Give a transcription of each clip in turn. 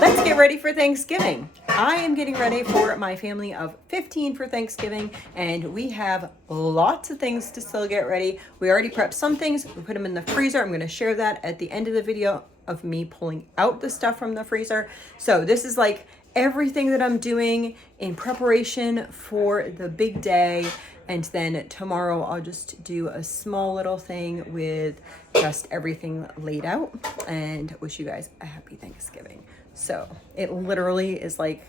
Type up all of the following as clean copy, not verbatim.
Let's get ready for Thanksgiving. I am getting ready for my family of 15 for Thanksgiving, and we have lots of things to still get ready. We already prepped some things. We put them in the freezer. I'm going to share that at the end of the video of me pulling out the stuff from the freezer. So this is like everything that I'm doing in preparation for the big day. And then tomorrow I'll just do a small little thing with just everything laid out and wish you guys a happy Thanksgiving. So it literally is like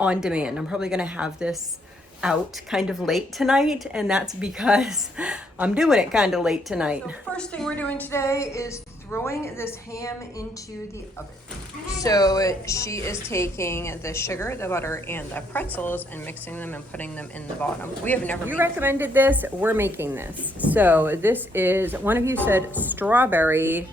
on demand. I'm probably gonna have this out kind of late tonight, and that's because I'm doing it kind of late tonight. So first thing we're doing today is throwing this ham into the oven. So she is taking the sugar, the butter, and the pretzels and mixing them and putting them in the bottom. We have never. You recommended this. We're making this. So this is, one of you said strawberry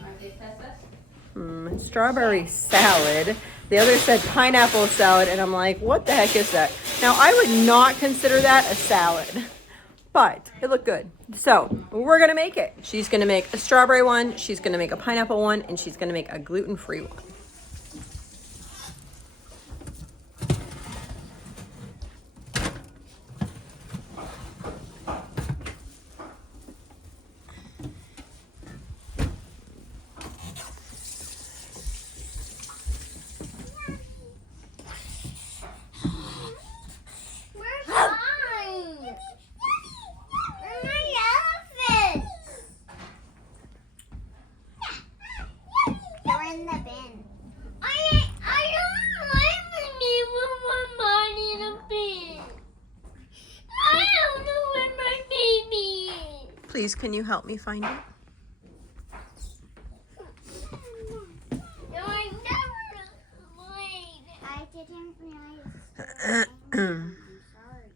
salad. The other said pineapple salad, and I'm like, what the heck is that? Now, I would not consider that a salad, but it looked good. So we're gonna make it. She's gonna make a strawberry one, she's gonna make a pineapple one, and she's gonna make a gluten-free one. Please, can you help me find it? No, I didn't realize. I'm sorry.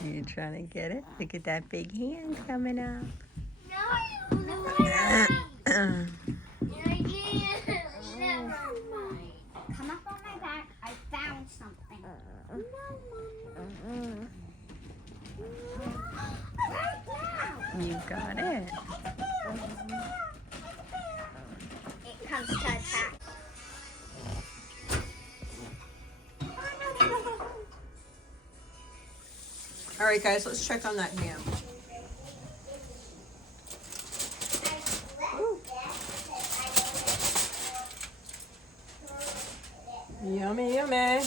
Are you trying to get it? Look at that big hand coming up. No, I don't know what I can't. Never mind. Come up on my back. I found something. Right now. You got it. It comes to attack. All right, guys, let's check on that ham. Yummy, yummy.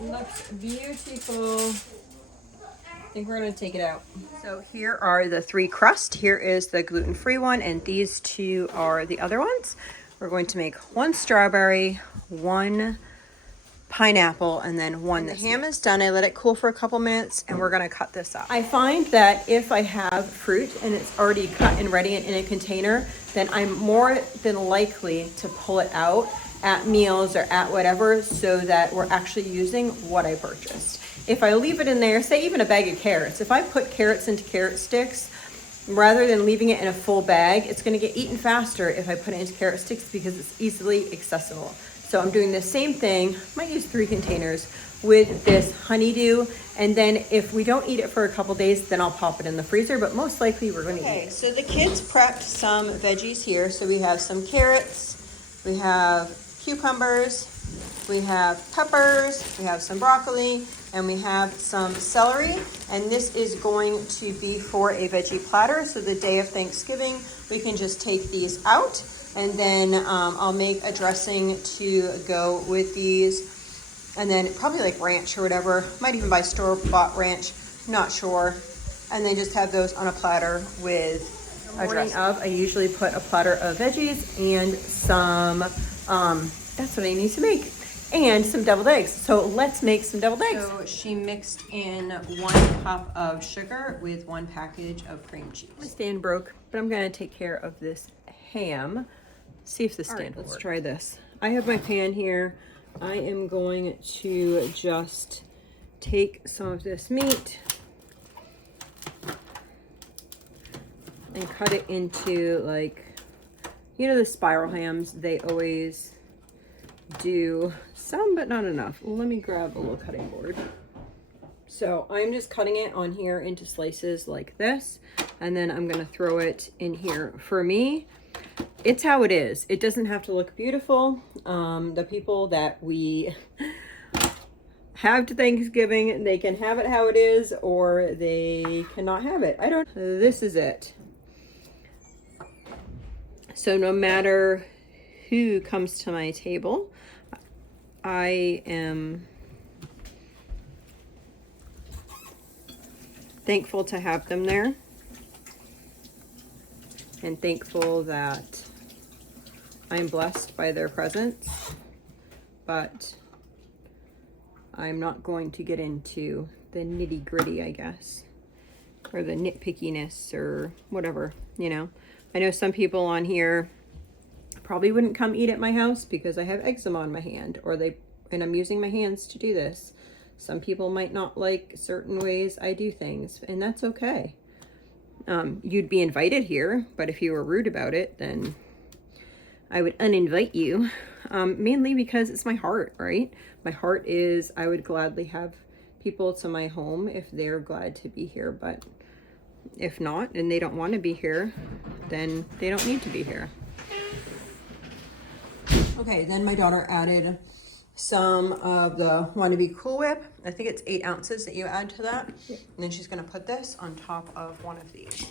Looks beautiful. I think we're gonna take it out. So here are the three crusts. Here is the gluten-free one, and these two are the other ones. We're going to make one strawberry, one pineapple, and then one. The ham is done. I let it cool for a couple minutes, and we're gonna cut this up. I find that if I have fruit and it's already cut and ready in a container, then I'm more than likely to pull it out at meals or at whatever, so that we're actually using what I purchased. If I leave it in there, say even a bag of carrots, if I put carrots into carrot sticks, rather than leaving it in a full bag, it's gonna get eaten faster if I put it into carrot sticks because it's easily accessible. So I'm doing the same thing, might use 3 containers with this honeydew, and then if we don't eat it for a couple days, then I'll pop it in the freezer, but most likely we're gonna eat it. So the kids prepped some veggies here. So we have some carrots, we have cucumbers, we have peppers, we have some broccoli, and we have some celery. And this is going to be for a veggie platter. So the day of Thanksgiving, we can just take these out, and then I'll make a dressing to go with these, and then probably like ranch or whatever. Might even buy store-bought ranch, not sure. And then just have those on a platter with a dressing. I usually put a platter of veggies and some, that's what I need to make, and some deviled eggs. So let's make some deviled eggs. So she mixed in 1 cup of sugar with 1 package of cream cheese. My stand broke, but I'm gonna take care of this ham. See if the stand will work. Let's try this. I have my pan here. I am going to just take some of this meat and cut it into, like, you know, the spiral hams, they always do some, but not enough. Let me grab a little cutting board. So So I'm just cutting it on here into slices like this, and then I'm gonna throw it in here. For me, it's how it is. It doesn't have to look beautiful. The people that we have to Thanksgiving, they can have it how it is, or they cannot have it. I don't, this is it. So no matter who comes to my table, I am thankful to have them there, and thankful that I'm blessed by their presence, but I'm not going to get into the nitty gritty, I guess, or the nitpickiness or whatever, you know. I know some people on here probably wouldn't come eat at my house because I have eczema on my hand, and I'm using my hands to do this. Some people might not like certain ways I do things, and that's okay. You'd be invited here, but if you were rude about it, then I would uninvite you, mainly because it's my heart, right? My heart is, I would gladly have people to my home if they're glad to be here, but if not, and they don't want to be here, then they don't need to be here. Okay, then my daughter added some of the Wannabe Cool Whip. I think it's 8 ounces that you add to that. And then she's gonna put this on top of one of these.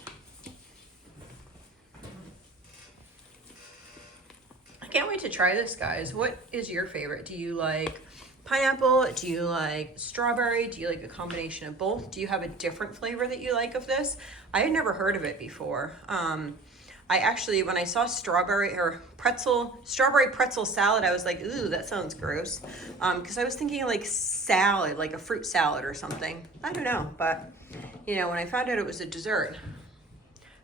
I can't wait to try this, guys. What is your favorite? Do you like pineapple? Do you like strawberry? Do you like a combination of both? Do you have a different flavor that you like of this? I had never heard of it before. I actually, when I saw strawberry pretzel salad, I was like, ooh, that sounds gross. Because I was thinking like salad, like a fruit salad or something. I don't know, but you know, when I found out it was a dessert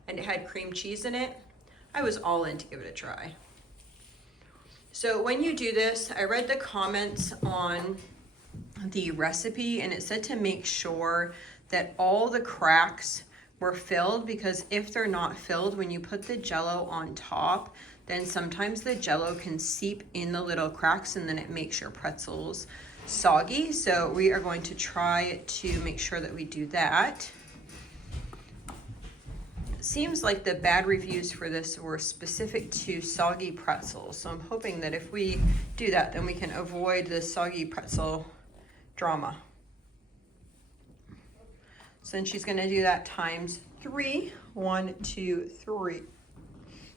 and it had cream cheese in it, I was all in to give it a try. So when you do this, I read the comments on the recipe, and it said to make sure that all the cracks were filled, because if they're not filled, when you put the Jell-O on top, then sometimes the Jell-O can seep in the little cracks, and then it makes your pretzels soggy. So we are going to try to make sure that we do that. It seems like the bad reviews for this were specific to soggy pretzels, so I'm hoping that if we do that, then we can avoid the soggy pretzel drama. So then she's gonna do that times 3. 1, 2, 3.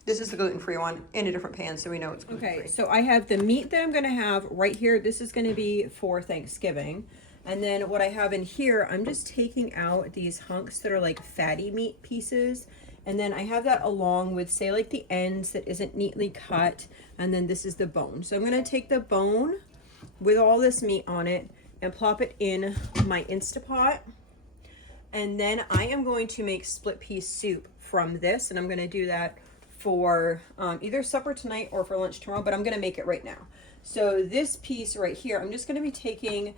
This is the gluten-free one in a different pan, so we know it's gluten-free. Okay, so I have the meat that I'm gonna have right here. This is gonna be for Thanksgiving. And then what I have in here, I'm just taking out these hunks that are like fatty meat pieces. And then I have that along with, say, like the ends that isn't neatly cut. And then this is the bone. So I'm gonna take the bone with all this meat on it and plop it in my Instapot. And then I am going to make split pea soup from this, and I'm gonna do that for either supper tonight or for lunch tomorrow, but I'm gonna make it right now. So this piece right here, I'm just gonna be taking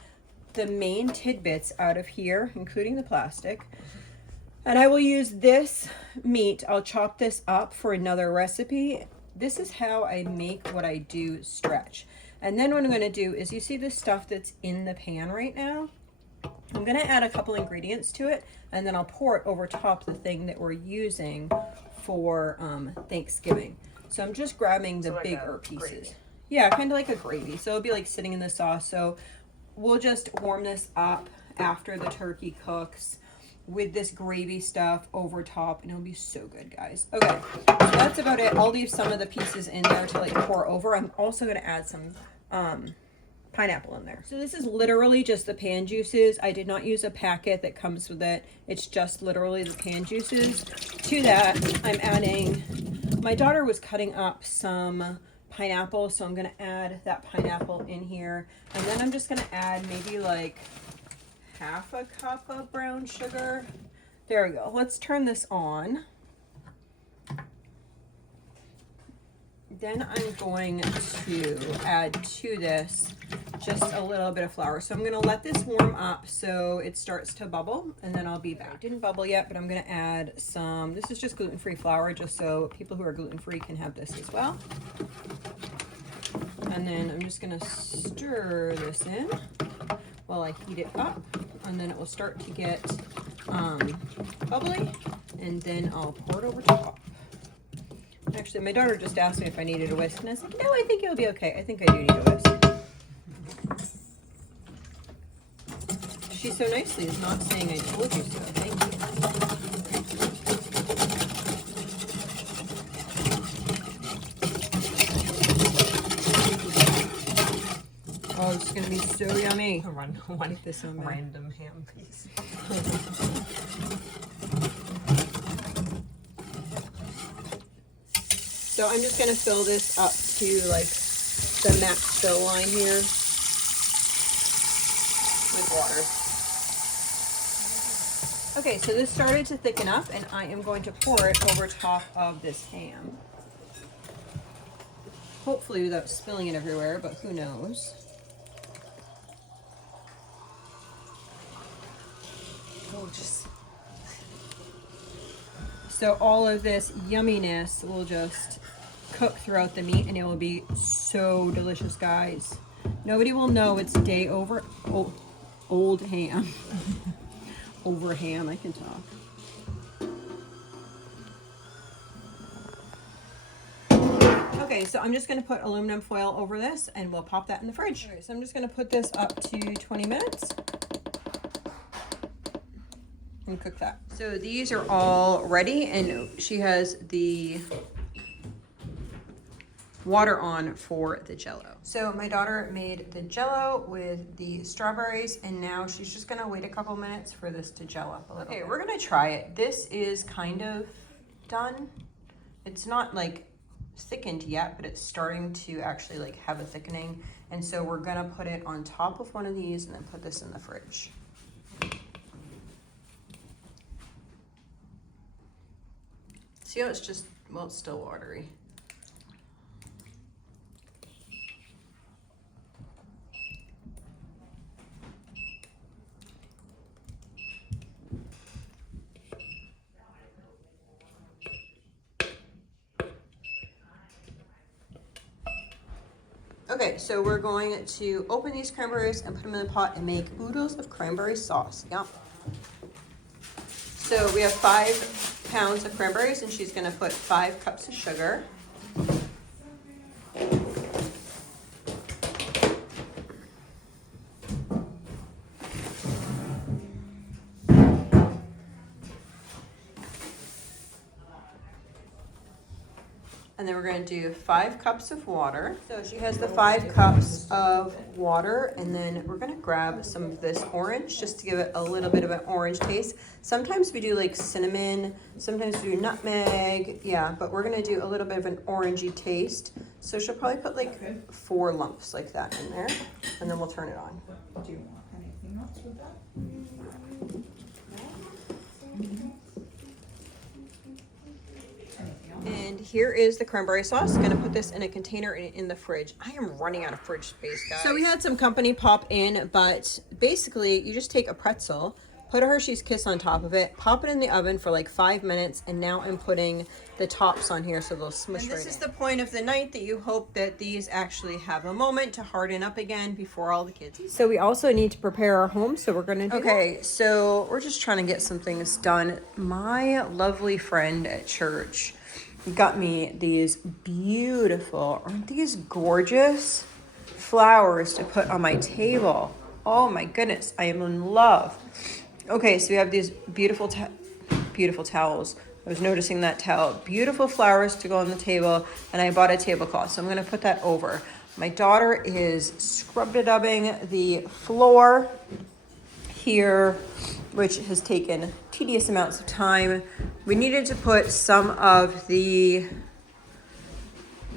the main tidbits out of here, including the plastic. And I will use this meat, I'll chop this up for another recipe. This is how I make what I do stretch. And then what I'm gonna do is, you see the stuff that's in the pan right now? I'm gonna add a couple ingredients to it, and then I'll pour it over top the thing that we're using for Thanksgiving. So I'm just grabbing the like bigger pieces. Gravy. Yeah, kind of like a gravy. So it'll be like sitting in the sauce. So we'll just warm this up after the turkey cooks with this gravy stuff over top, and it'll be so good, guys. Okay, so that's about it. I'll leave some of the pieces in there to like pour over. I'm also gonna add some pineapple in there. So this is literally just the pan juices. I did not use a packet that comes with it. It's just literally the pan juices. To that, I'm adding, my daughter was cutting up some pineapple, so I'm gonna add that pineapple in here. And then I'm just gonna add maybe like half a cup of brown sugar. There we go. Let's turn this on. Then I'm going to add to this just a little bit of flour. So I'm gonna let this warm up so it starts to bubble, and then I'll be back. It didn't bubble yet, but I'm gonna add some, this is just gluten-free flour, just so people who are gluten-free can have this as well. And then I'm just gonna stir this in while I heat it up. and then it will start to get bubbly, and then I'll pour it over top. Actually, my daughter just asked me if I needed a whisk, and I was like, no, I think it'll be okay. I think I do need a whisk. She so nicely is not saying I told you so. Thank you. Oh, this is going to be so yummy. Run one This on random ham piece. So I'm just going to fill this up to like the max fill line here with water. Okay, so this started to thicken up, and I am going to pour it over top of this ham. Hopefully without spilling it everywhere, but who knows. Oh, just So all of this yumminess will just cook throughout the meat, and it will be so delicious, guys. Nobody will know it's day over old ham. Over ham, I can talk. Okay, so I'm just going to put aluminum foil over this, and we'll pop that in the fridge. Okay, so I'm just going to put this up to 20 minutes and cook that. So these are all ready, and she has the water on for the Jello. So my daughter made the Jello with the strawberries, and now she's just gonna wait a couple minutes for this to gel up a little. Okay, we're gonna try it. This is kind of done. It's not like thickened yet, but it's starting to actually like have a thickening. And so we're gonna put it on top of one of these and then put this in the fridge. See how it's just, well, it's still watery. Okay, so we're going to open these cranberries and put them in the pot and make oodles of cranberry sauce. Yum. So we have 5 pounds of cranberries, and she's gonna put 5 cups of sugar. And then we're going to do 5 cups of water. So she has the 5 cups of water, and then we're going to grab some of this orange just to give it a little bit of an orange taste. Sometimes we do like cinnamon, sometimes we do nutmeg, yeah, but we're going to do a little bit of an orangey taste. So she'll probably put like 4 lumps like that in there, and then we'll turn it on. Do you want anything else with that? And here is the cranberry sauce. Gonna put this in a container in the fridge. I am running out of fridge space, guys. So we had some company pop in, but basically you just take a pretzel, put a Hershey's Kiss on top of it, pop it in the oven for like 5 minutes, and now I'm putting the tops on here so they'll smush right in. This is the point of the night that you hope that these actually have a moment to harden up again before all the kids eat. So we also need to prepare our home, so we're gonna do that. So we're just trying to get some things done. My lovely friend at church got me these beautiful, aren't these gorgeous, flowers to put on my table. Oh my goodness, I am in love. Okay, so we have these beautiful towels. I was noticing that towel. Beautiful flowers to go on the table, and I bought a tablecloth, so I'm gonna put that over. My daughter is scrub-a-dubbing the floor here, which has taken tedious amounts of time. We needed to put some of the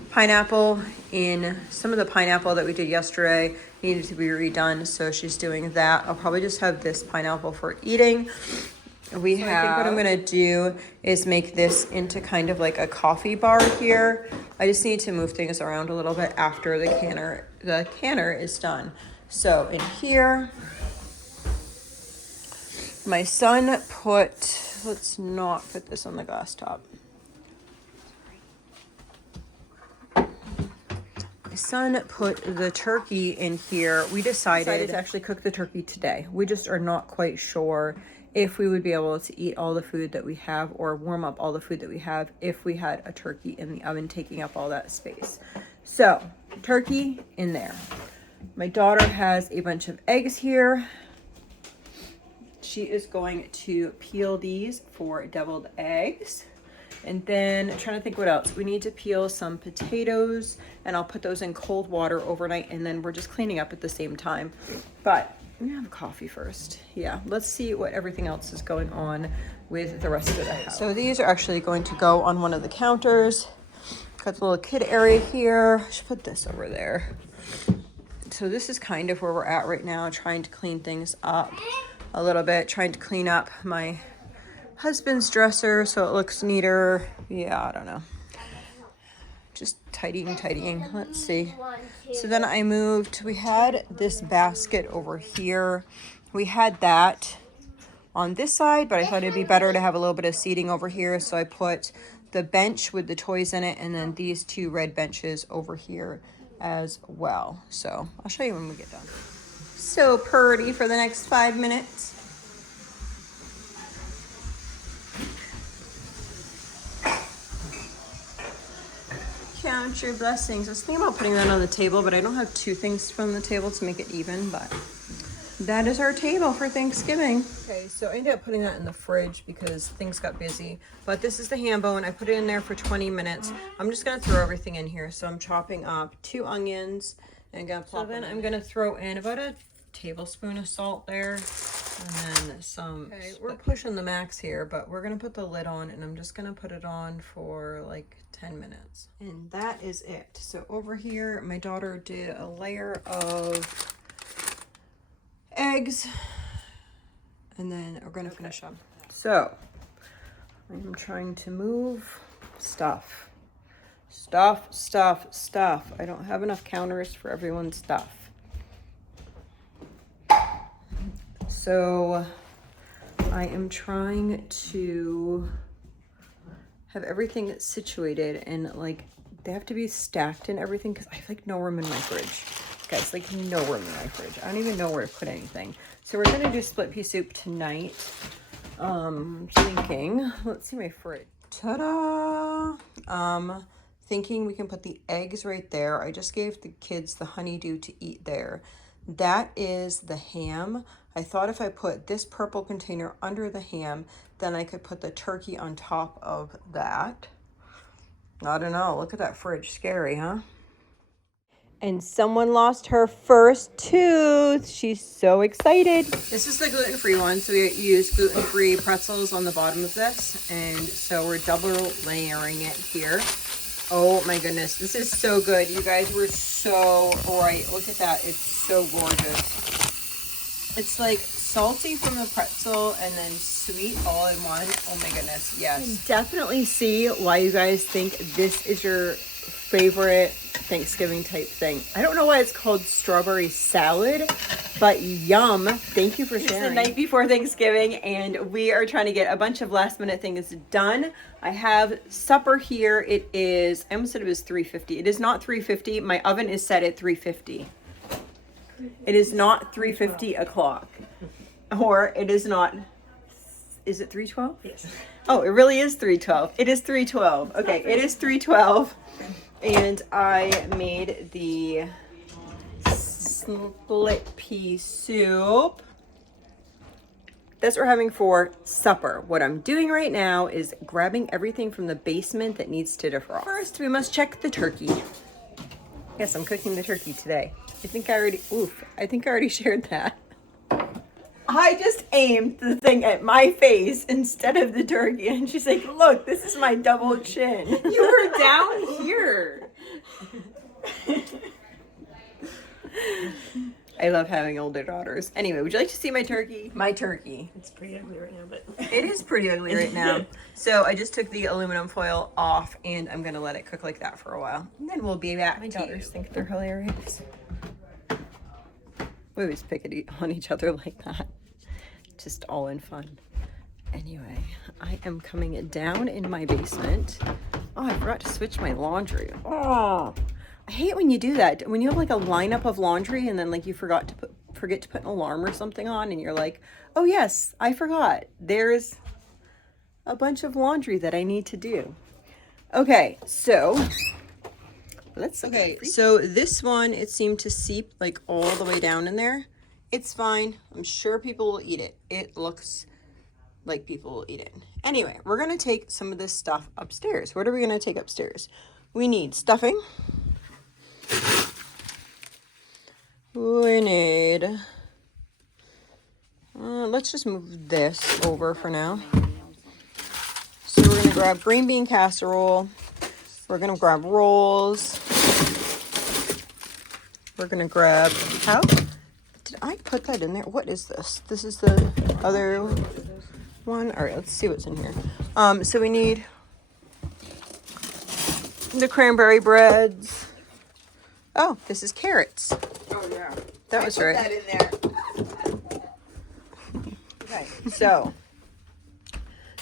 pineapple in, some of the pineapple that we did yesterday needed to be redone, so she's doing that. I'll probably just have this pineapple for eating. I think what I'm gonna do is make this into kind of like a coffee bar here. I just need to move things around a little bit after the canner is done. So in here, my son let's not put this on the glass top. son put the turkey in here. We decided to actually cook the turkey today. We just are not quite sure if we would be able to eat all the food that we have or warm up all the food that we have if we had a turkey in the oven taking up all that space. So, turkey in there. My daughter has a bunch of eggs here. She is going to peel these for deviled eggs. And then I'm trying to think what else. We need to peel some potatoes, and I'll put those in cold water overnight, and then we're just cleaning up at the same time. But I'm gonna have coffee first. Yeah, let's see what everything else is going on with the rest of the house. So these are actually going to go on one of the counters. Got the little kid area here. I should put this over there. So this is kind of where we're at right now, trying to clean things up a little bit, trying to clean up my husband's dresser so it looks neater. Yeah, I don't know. Just tidying. Let's see. So then I moved. We had this basket over here. We had that on this side, but I thought it'd be better to have a little bit of seating over here. So I put the bench with the toys in it, and then these two red benches over here as well. So I'll show you when we get done. So purdy for the next 5 minutes. Count your blessings. I was thinking about putting that on the table, but I don't have two things from the table to make it even, but that is our table for Thanksgiving. Okay, so I ended up putting that in the fridge because things got busy, but this is the ham bone. I put it in there for 20 minutes. I'm just gonna throw everything in here. So I'm chopping up 2 onions and gonna plop them in. I'm gonna throw in about a tablespoon of salt there, and then some. Okay, we're pushing the max here, but we're gonna put the lid on, and I'm just gonna put it on for like 10 minutes. And that is it. So over here, my daughter did a layer of eggs, and then we're gonna finish up. So I'm trying to move stuff. I don't have enough counters for everyone's stuff. So I am trying to have everything situated, and like they have to be stacked and everything because I have like no room in my fridge. Guys, like no room in my fridge. I don't even know where to put anything. So we're gonna do split pea soup tonight. Thinking, let's see my fridge. Ta-da! Thinking we can put the eggs right there. I just gave the kids the honeydew to eat there. That is the ham. I thought if I put this purple container under the ham, then I could put the turkey on top of that. I don't know. Look at that fridge. Scary, huh? And someone lost her first tooth. She's so excited. This is the gluten-free one. So we use gluten-free pretzels on the bottom of this. And so we're double layering it here. Oh my goodness. This is so good. You guys were so right. Look at that. It's so gorgeous. It's like salty from the pretzel and then sweet all in one. Oh my goodness. Yes. I can definitely see why you guys think this is your favorite Thanksgiving type thing. I don't know why it's called strawberry salad, but yum. Thank you for sharing. It's the night before Thanksgiving, and we are trying to get a bunch of last minute things done. I have supper here. It is, I almost said it was 350. It is not 350. My oven is set at 350. It is not 3:50 o'clock. Or it is not, is it 3:12? Yes. Oh, it really is 3:12. It is 3:12. Okay, it is 3:12. And I made the split pea soup. That's what we're having for supper. What I'm doing right now is grabbing everything from the basement that needs to defrost. First, we must check the turkey. Yes, I'm cooking the turkey today. I think I already shared that. I just aimed the thing at my face instead of the turkey, and she's like, look, this is my double chin. You were down here. I love having older daughters. Anyway, would you like to see my turkey? My turkey. It's pretty ugly right now, but It is pretty ugly right now. So I just took the aluminum foil off, and I'm gonna let it cook like that for a while. And then we'll be back. My daughters think they're hilarious. We always pick on each other like that. Just all in fun. Anyway, I am coming down in my basement. Oh, I forgot to switch my laundry. Oh, I hate when you do that. When you have like a lineup of laundry and then like you forget to put an alarm or something on and you're like, oh yes, I forgot. There's a bunch of laundry that I need to do. Okay, so let's look at it. So this one, it seemed to seep like all the way down in there. It's fine. I'm sure people will eat it. It looks like people will eat it. Anyway, we're gonna take some of this stuff upstairs. What are we gonna take upstairs? We need stuffing. We need, let's just move this over for now. So we're gonna grab green bean casserole. We're gonna grab rolls. We're gonna grab, how? Did I put that in there? What is this? This is the other one. All right, let's see what's in here. So we need the cranberry breads. Oh, this is carrots. Oh, yeah. That was right. That in there. Okay, so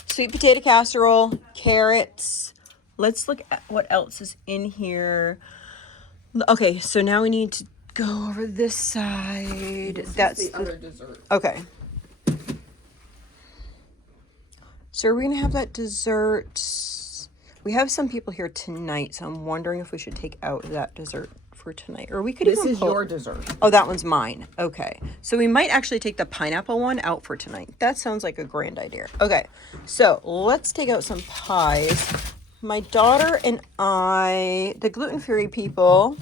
sweet potato casserole, carrots. Let's look at what else is in here. Okay, so now we need to go over this side. That's the other dessert. okay. So are we gonna have that dessert? We have some people here tonight, so I'm wondering if we should take out that dessert for tonight, or we could. This even is pull... your dessert. Oh, that one's mine. Okay, so we might actually take the pineapple one out for tonight. That sounds like a grand idea. Okay, so let's take out some pies. My daughter and I, the gluten-free people,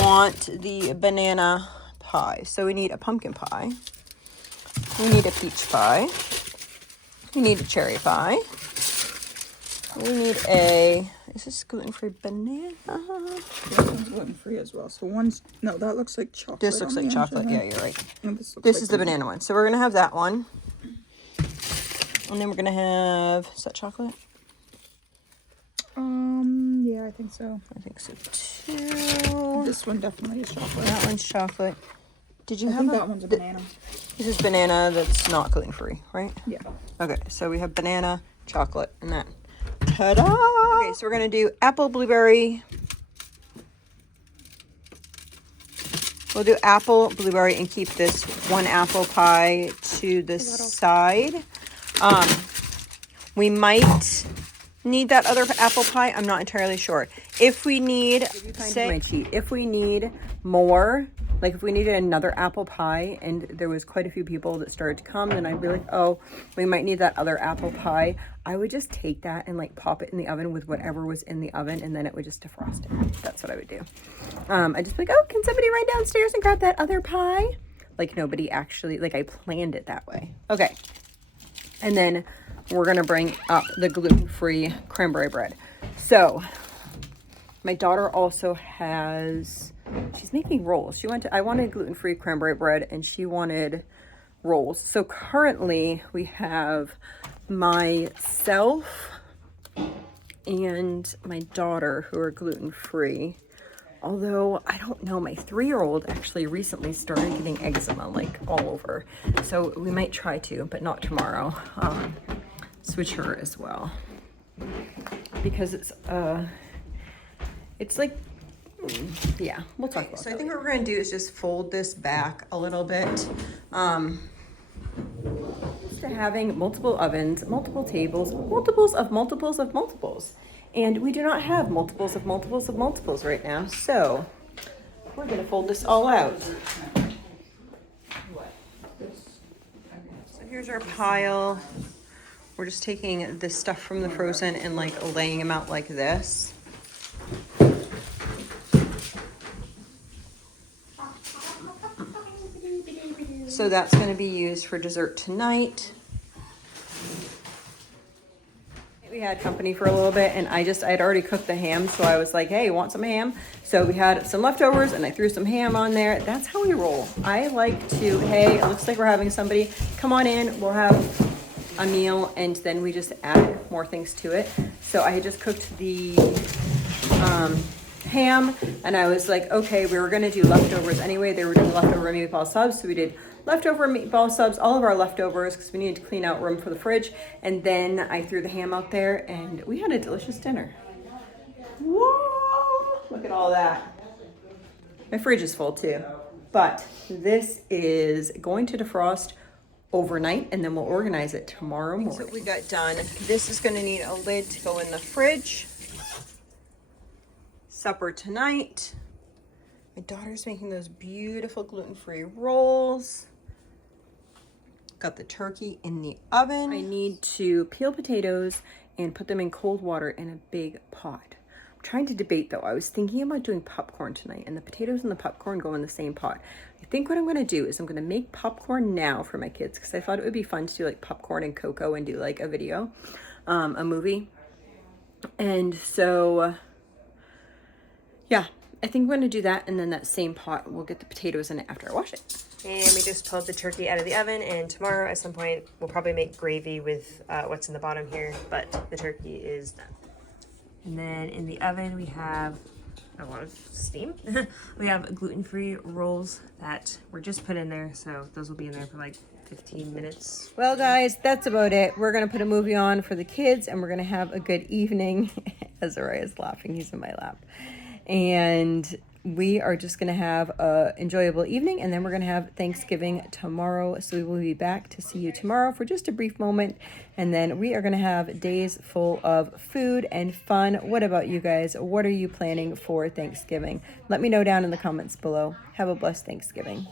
want the banana pie. So we need a pumpkin pie. We need a peach pie. We need a cherry pie. We need a, is this gluten-free banana? This one's gluten-free as well. So one's, no, that looks like chocolate. This looks like chocolate. Yeah, you're right. And This is the banana one. So we're going to have that one. And then we're going to have, is that chocolate? Yeah, I think so. I think so too. This one definitely is chocolate. That one's chocolate. Did you I have think that one's a banana. This is banana that's not gluten-free, right? Yeah. Okay, so we have banana, chocolate, and that. Ta-da! Okay, so we're going to do apple, blueberry. We'll do apple, blueberry, and keep this one apple pie to the side. We might need that other apple pie. I'm not entirely sure. If we need, if we need more, like if we needed another apple pie and there was quite a few people that started to come, then I'd be like, oh, we might need that other apple pie. I would just take that and like pop it in the oven with whatever was in the oven, and then it would just defrost it. That's what I would do. I'd just be like, oh, can somebody run downstairs and grab that other pie? Like nobody actually, like I planned it that way. Okay. And then we're going to bring up the gluten-free cranberry bread. So my daughter also has, she's making rolls. I wanted gluten-free cranberry bread and she wanted rolls. So currently we have myself and my daughter who are gluten-free. Although, I don't know, my 3-year-old actually recently started getting eczema like all over. So we might try to, but not tomorrow. Switch her as well. Because it's like, yeah, we'll talk about it. So I think what we're gonna do is just fold this back a little bit. To having multiple ovens, multiple tables, multiples of multiples of multiples. And we do not have multiples of multiples of multiples right now. So we're gonna fold this all out. So here's our pile. We're just taking this stuff from the frozen and like laying them out like this. So that's going to be used for dessert tonight. We had company for a little bit and I'd already cooked the ham. So I was like, hey, you want some ham? So we had some leftovers and I threw some ham on there. That's how we roll. I like to, hey, it looks like we're having somebody. Come on in, we'll have a meal, and then we just add more things to it. So I had just cooked the ham and I was like, okay, we were going to do leftovers anyway. They were doing leftover meatball subs. So we did leftover meatball subs, all of our leftovers, because we needed to clean out room for the fridge. And then I threw the ham out there and we had a delicious dinner. Whoa! Look at all that. My fridge is full too. But this is going to defrost overnight and then we'll organize it tomorrow morning. That's what we got done. This is going to need a lid to go in the fridge. Supper tonight. My daughter's making those beautiful gluten-free rolls. Got the turkey in the oven. I need to peel potatoes and put them in cold water in a big pot. I'm trying to debate though. I was thinking about doing popcorn tonight and the potatoes and the popcorn go in the same pot. I think what I'm gonna do is I'm gonna make popcorn now for my kids because I thought it would be fun to do like popcorn and cocoa and do like a video, a movie. And so, yeah, I think we're gonna do that, and then that same pot, we'll get the potatoes in it after I wash it. And we just pulled the turkey out of the oven, and tomorrow at some point we'll probably make gravy with what's in the bottom here, but the turkey is done. And then in the oven we have a lot of steam. We have gluten-free rolls that were just put in there, so those will be in there for like 15 minutes. Well guys, that's about it. We're gonna put a movie on for the kids and we're gonna have a good evening. Azariah's laughing, he's in my lap. And we are just gonna have a enjoyable evening, and then we're gonna have Thanksgiving tomorrow. So we will be back to see you tomorrow for just a brief moment, and then we are gonna have days full of food and fun. What about you guys? What are you planning for Thanksgiving? Let me know down in the comments below. Have a blessed Thanksgiving.